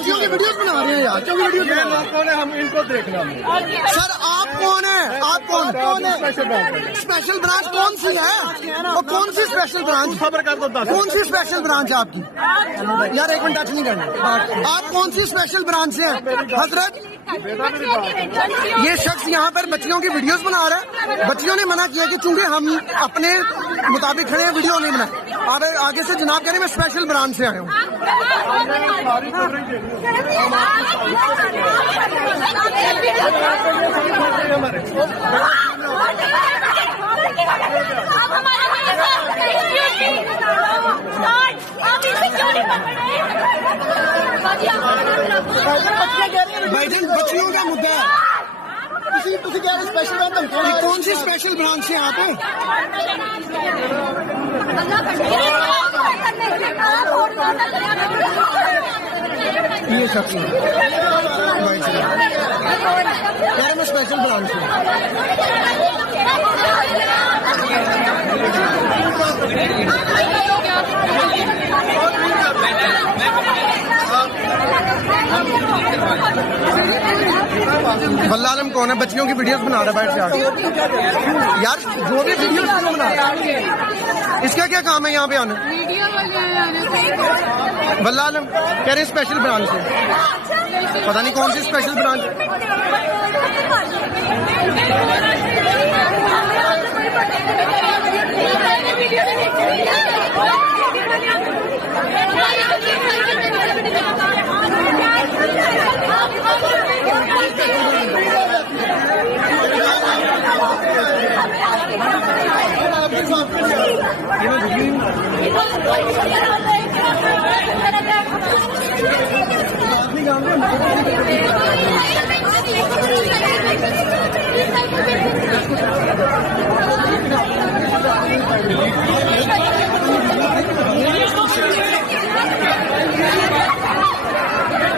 की वीडियोस बना रहे हैं यार, क्यों वीडियोस बना रहे हैं? कौन है? हम इनको देखना है। सर आप कौन है? आप कौन है? स्पेशल ब्रांच कौन सी है? वो कौन सी स्पेशल ब्रांच? खबर कर दो 10। कौन सी स्पेशल ब्रांच है आपकी? यार एक मिनट टच नहीं करना। आप कौन सी स्पेशल ब्रांच से हैं हजरत? ये शख्स यहाँ पर बच्चियों की वीडियोस बना रहा है। बच्चियों ने मना किया कि चूंकि हम अपने मुताबिक खड़े हैं, वीडियो नहीं बनाए। आगे से जनाब कह रहे मैं स्पेशल ब्रांच से आया हूँ। बच्चियों का मुद्दा है। कह रहे स्पेशल ब्रांच, कौन सी स्पेशल ब्रांच है आप? ये शख्स कह रहे मैं स्पेशल ब्रांच हूँ। वल्ला आलम कौन है? बच्चियों की वीडियोस बना रहा है बैठ से आके। यार जो भी वीडियोस बना रहा है, इसका क्या काम है यहाँ पे आना? वल्ला आलम कह रहे स्पेशल ब्रांच है, पता नहीं कौन सी स्पेशल ब्रांच।